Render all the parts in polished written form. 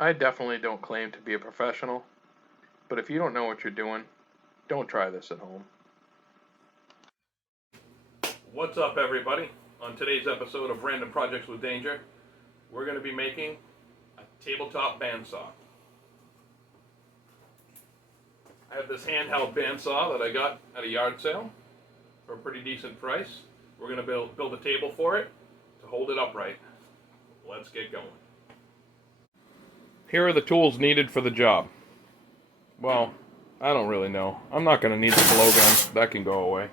I definitely don't claim to be a professional, but if you don't know what you're doing, don't try this at home. What's up, everybody? On today's episode of Random Projects with Danger, we're going to be making a tabletop bandsaw. I have this handheld bandsaw that I got at a yard sale for a pretty decent price. We're going to build a table for it to hold it upright. Let's get going. Here are the tools needed for the job. Well, I don't really know. I'm not going to need the blowgun. That can go away.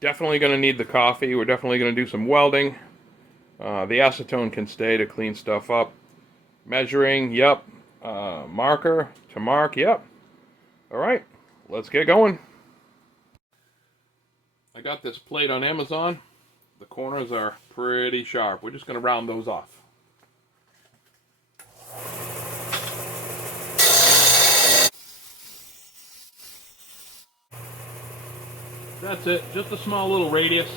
Definitely going to need the coffee. We're definitely going to do some welding. The acetone can stay to clean stuff up. Measuring, yep. Marker to mark, yep. Alright, let's get going. I got this plate on Amazon. The corners are pretty sharp. We're just going to round those off. That's it, just a small little radius.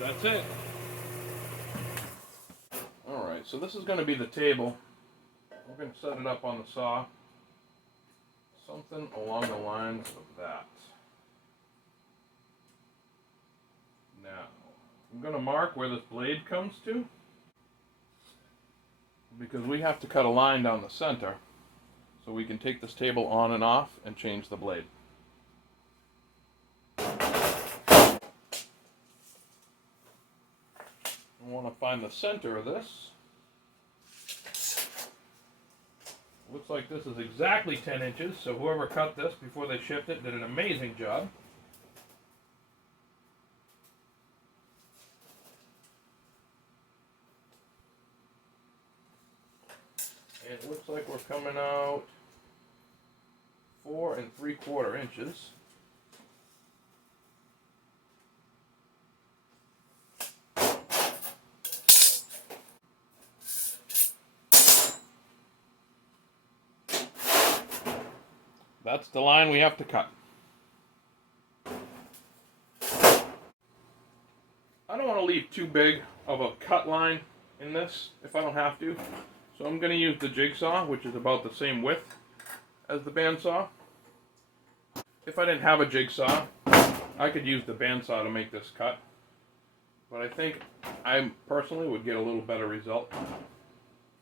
That's it. Alright, so this is going to be the table. We're going to set it up on the saw. Something along the lines of that. Now, I'm going to mark where this blade comes to, because we have to cut a line down the center so we can take this table on and off and change the blade. I want to find the center of this. Looks like this is exactly 10 inches, so whoever cut this before they shipped it did an amazing job. And it looks like we're coming out 4 3/4 inches. That's the line we have to cut. I don't want to leave too big of a cut line in this if I don't have to. So I'm going to use the jigsaw, which is about the same width as the bandsaw. If I didn't have a jigsaw, I could use the bandsaw to make this cut. But I think I personally would get a little better result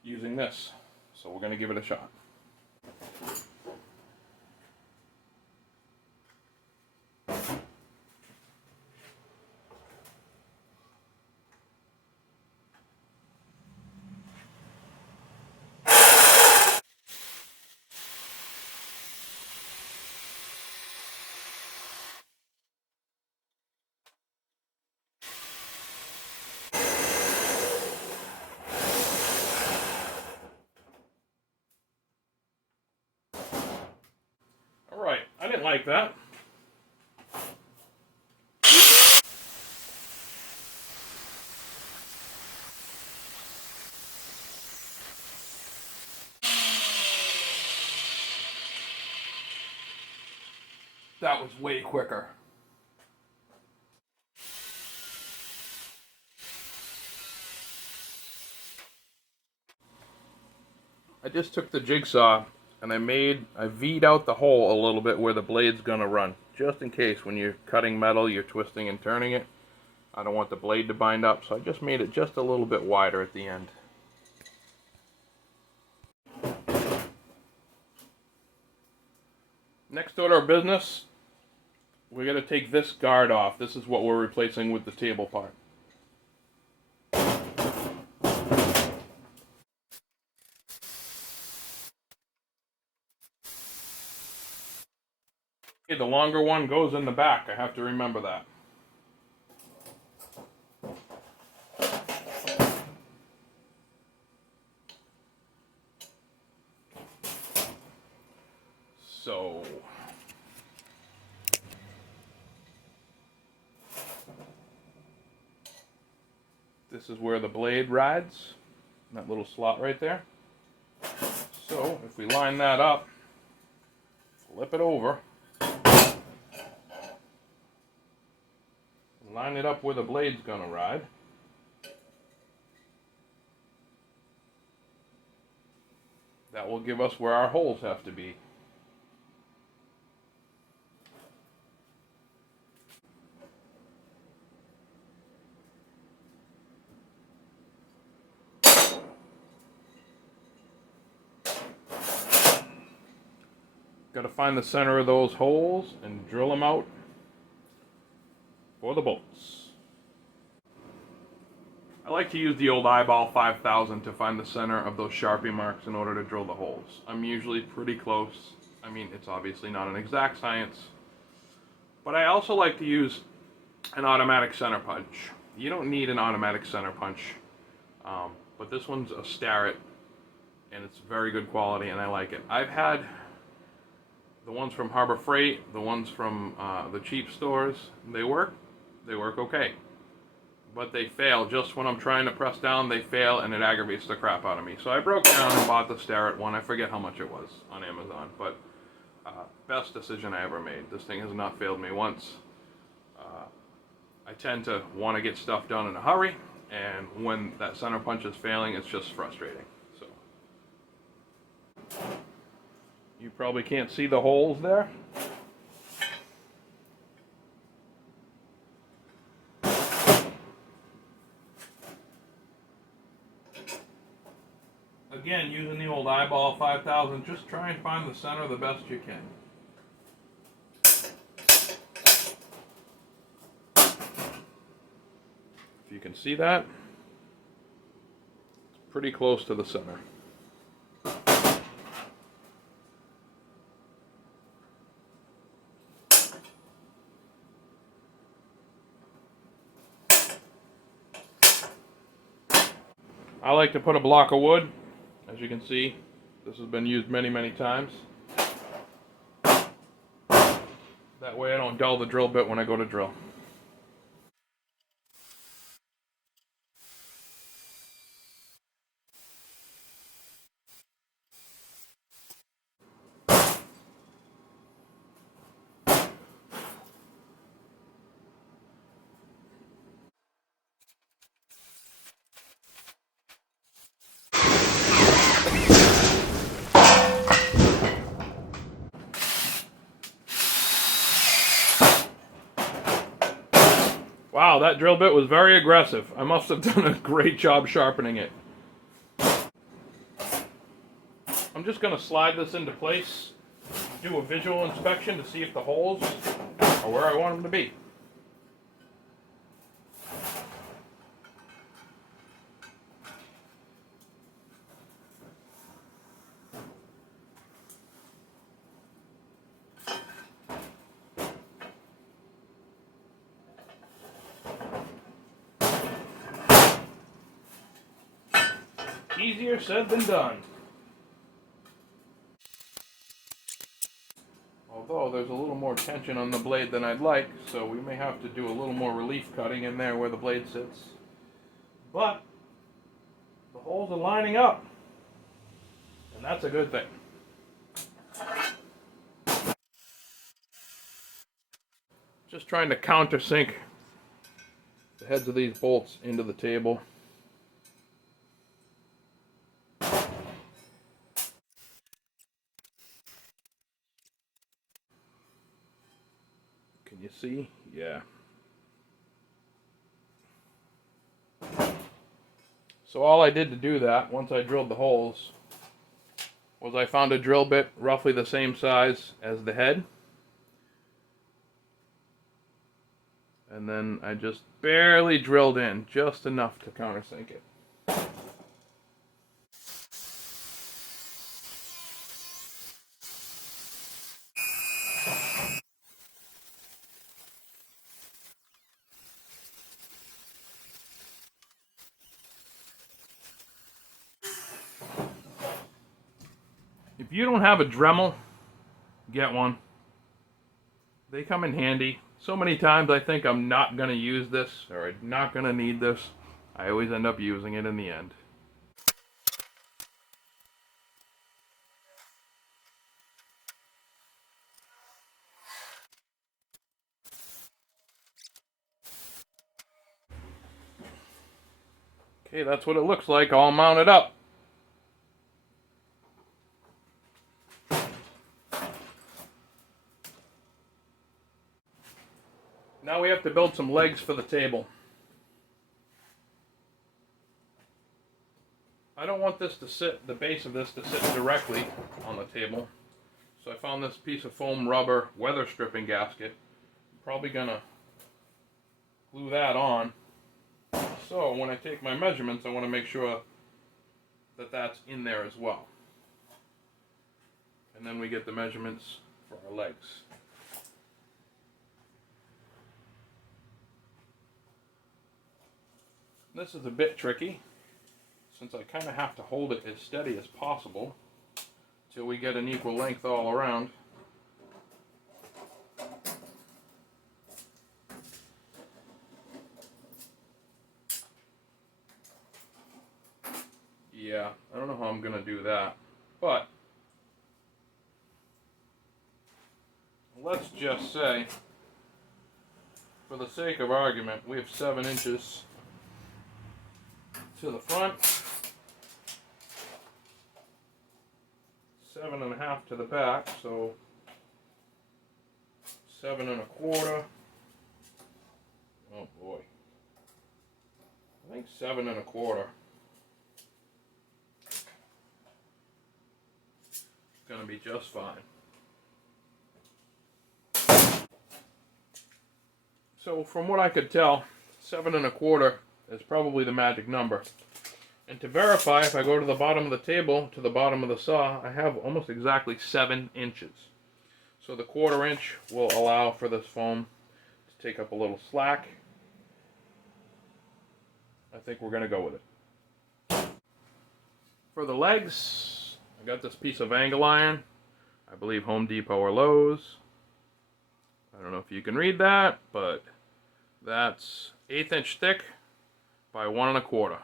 using this. So we're going to give it a shot. Alright, I didn't like that. That was way quicker. I just took the jigsaw and I V'd out the hole a little bit where the blade's gonna run. Just in case when you're cutting metal, you're twisting and turning it. I don't want the blade to bind up, so I just made it just a little bit wider at the end. Next order of business, we gotta take this guard off. This is what we're replacing with the table part. Okay, the longer one goes in the back. I have to remember that. So this is where the blade rides, that little slot right there. So if we line that up, flip it over, line it up where the blade's going to ride. That will give us where our holes have to be. Got to find the center of those holes and drill them out for the bolts. I like to use the old eyeball 5000 to find the center of those Sharpie marks in order to drill the holes. I'm usually pretty close. I mean, it's obviously not an exact science, but I also like to use an automatic center punch. You don't need an automatic center punch, but this one's a Starrett, and it's very good quality, and I like it. I've had the ones from Harbor Freight, the ones from the cheap stores. They work okay. But they fail just when I'm trying to press down. They fail, and it aggravates the crap out of me. So I broke down and bought the Starrett one. I forget how much it was on Amazon, but best decision I ever made. This thing has not failed me once. I tend to want to get stuff done in a hurry, and when that center punch is failing, it's just frustrating. So you probably can't see the holes there. Again, using the old eyeball 5000, just try and find the center the best you can. If you can see that, it's pretty close to the center. I like to put a block of wood. As you can see, this has been used many, many times. That way I don't dull the drill bit when I go to drill. Wow, that drill bit was very aggressive. I must have done a great job sharpening it. I'm just going to slide this into place, do a visual inspection to see if the holes are where I want them to be. Easier said than done. Although there's a little more tension on the blade than I'd like, so we may have to do a little more relief cutting in there where the blade sits. But the holes are lining up, and that's a good thing. Just trying to countersink the heads of these bolts into the table. Can you see? Yeah. So all I did to do that, once I drilled the holes, was I found a drill bit roughly the same size as the head. And then I just barely drilled in, just enough to countersink it. If you don't have a Dremel, get one. They come in handy. So many times I think I'm not going to use this, or I'm not going to need this. I always end up using it in the end. Okay, that's what it looks like all mounted up. Now we have to build some legs for the table. I don't want this to sit, the base of this to sit directly on the table. So I found this piece of foam rubber weather stripping gasket. I'm probably gonna glue that on. So when I take my measurements, I want to make sure that that's in there as well. And then we get the measurements for our legs. This is a bit tricky, since I kind of have to hold it as steady as possible till we get an equal length all around. Yeah, I don't know how I'm going to do that, but let's just say, for the sake of argument, we have 7 inches to the front, 7.5 to the back, so 7.25. Oh boy, I think 7.25. Gonna be just fine. So from what I could tell, 7.25 is probably the magic number. And to verify, if I go to the bottom of the table, to the bottom of the saw, I have almost exactly 7 inches. So the 1/4 inch will allow for this foam to take up a little slack. I think we're gonna go with it. For the legs, I got this piece of angle iron. I believe Home Depot or Lowe's. I don't know if you can read that, but that's 1/8 inch thick by 1.25.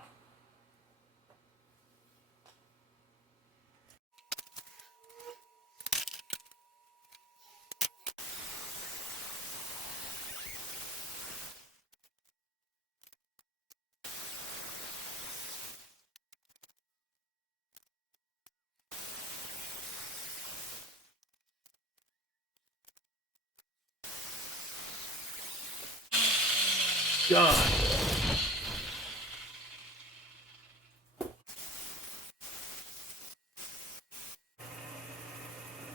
Done.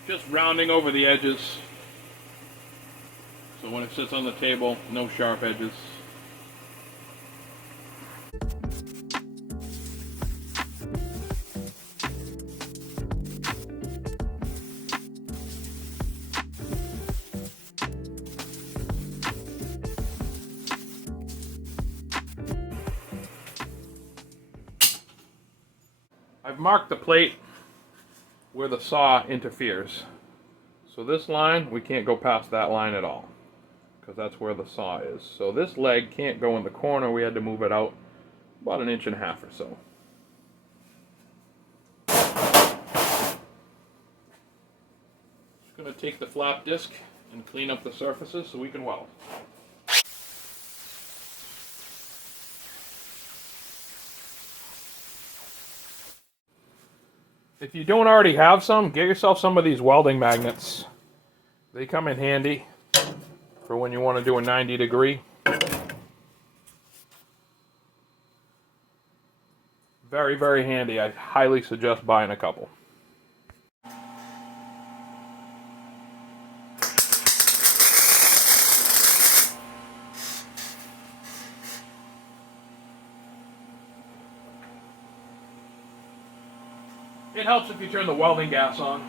Just rounding over the edges, so when it sits on the table, no sharp edges. I've marked the plate where the saw interferes. So this line, we can't go past that line at all, because that's where the saw is. So this leg can't go in the corner. We had to move it out about 1.5 inches or so. Just going to take the flap disc and clean up the surfaces so we can weld. If you don't already have some, get yourself some of these welding magnets. They come in handy for when you want to do a 90-degree. Very, very handy. I highly suggest buying a couple. It helps if you turn the welding gas on.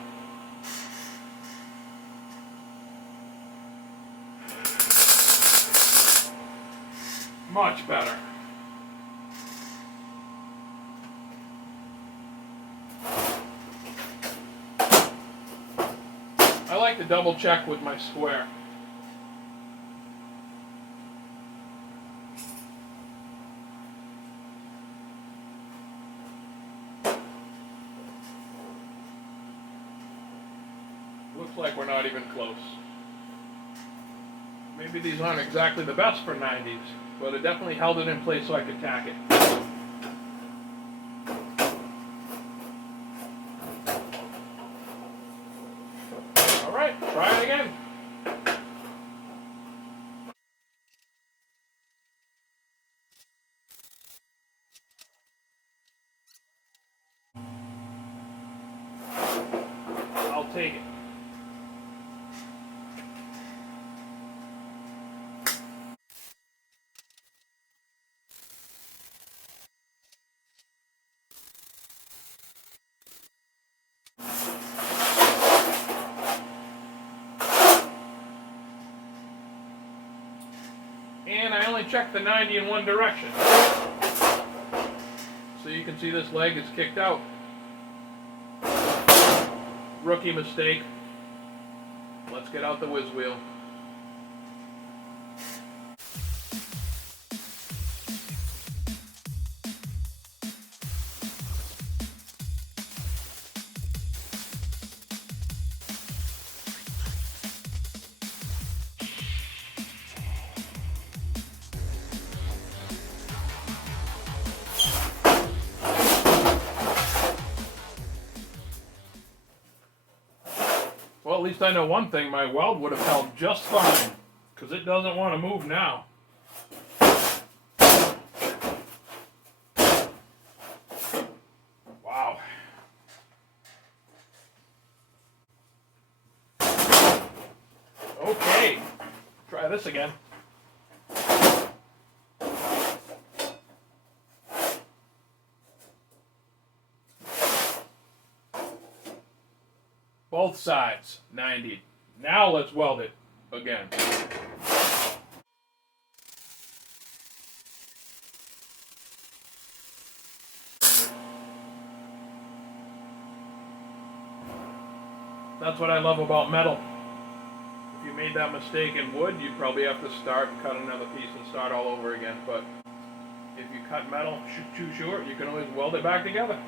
Much better. I like to double check with my square. Looks like we're not even close. Maybe these aren't exactly the best for 90s, but it definitely held it in place so I could tack it. only check the 90 in one direction. So you can see this leg is kicked out. Rookie mistake. Let's get out the whiz wheel. Well, at least I know one thing, my weld would have held just fine, because it doesn't want to move now. Wow. Okay, try this again. Both sides, 90. Now let's weld it again. That's what I love about metal. If you made that mistake in wood, you'd probably have to start and cut another piece and start all over again. But if you cut metal too short, you can always weld it back together.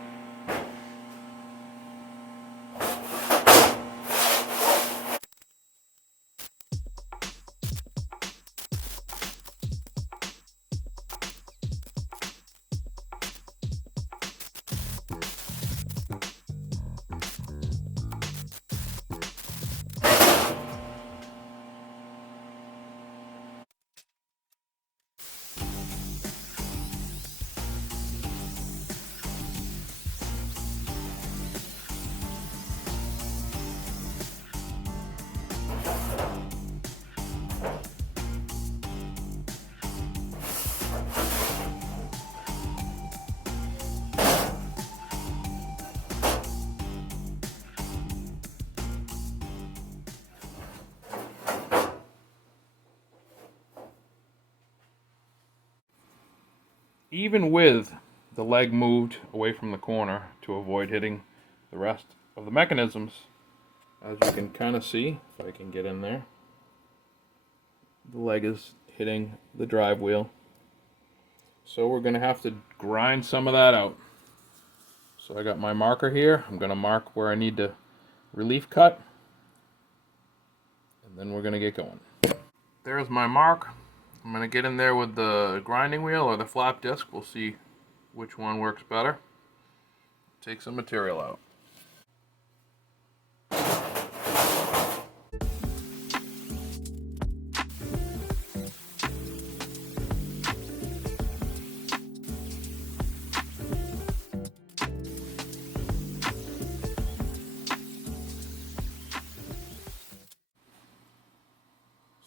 Even with the leg moved away from the corner to avoid hitting the rest of the mechanisms, as you can kind of see, if I can get in there, the leg is hitting the drive wheel. So we're going to have to grind some of that out. So I got my marker here. I'm going to mark where I need to relief cut, and then we're going to get going. There's my mark. I'm going to get in there with the grinding wheel or the flap disc. We'll see which one works better. Take some material out.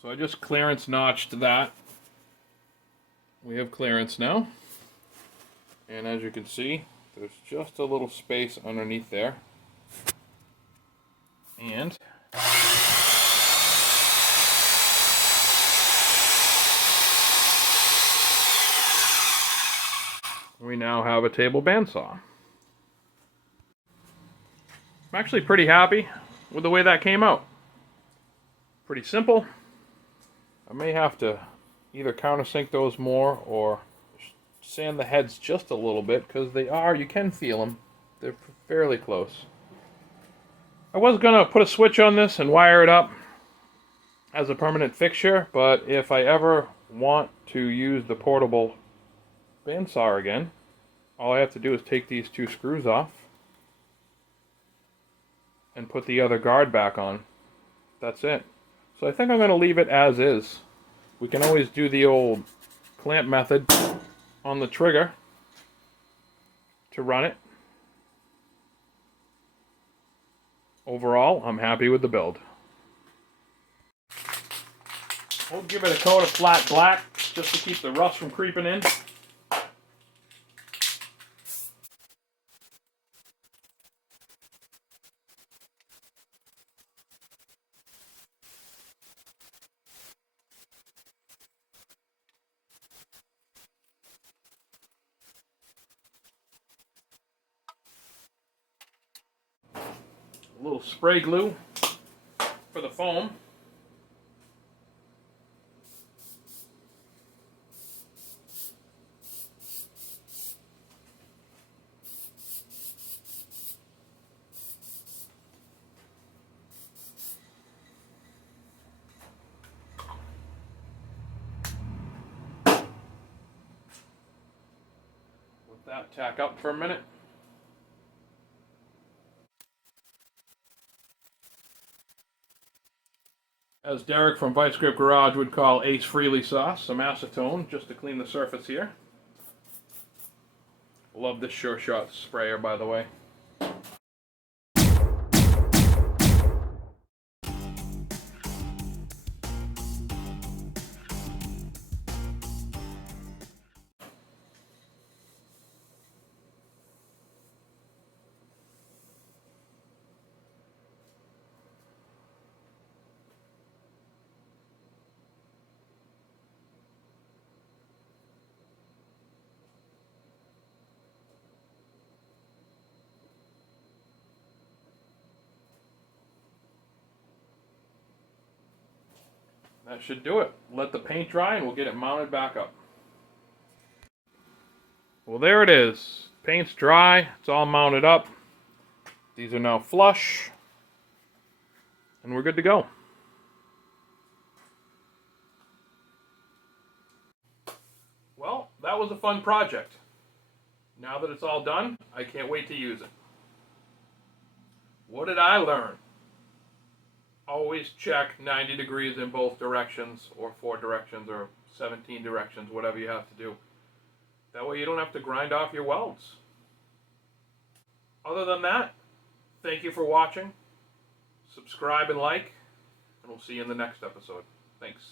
So I just clearance notched that. We have clearance now. And as you can see, there's just a little space underneath there. And we now have a table bandsaw. I'm actually pretty happy with the way that came out. Pretty simple. I may have to either countersink those more or sand the heads just a little bit, because you can feel them. They're fairly close. I was going to put a switch on this and wire it up as a permanent fixture, but if I ever want to use the portable bandsaw again, all I have to do is take these two screws off and put the other guard back on. That's it. So I think I'm going to leave it as is. We can always do the old clamp method on the trigger to run it. Overall, I'm happy with the build. We'll give it a coat of flat black just to keep the rust from creeping in. little spray glue for the foam. Let that tack up for a minute. As Derek from Vice Grip Garage would call Ace Frehley sauce, some acetone just to clean the surface here. Love this Sure Shot sprayer, by the way. That should do it. Let the paint dry and we'll get it mounted back up. Well, there it is. Paint's dry. It's all mounted up. These are now flush. And we're good to go. Well, that was a fun project. Now that it's all done, I can't wait to use it. What did I learn? Always check 90 degrees in both directions, or 4 directions, or 17 directions, whatever you have to do. That way you don't have to grind off your welds. Other than that, thank you for watching. Subscribe and like, and we'll see you in the next episode. Thanks.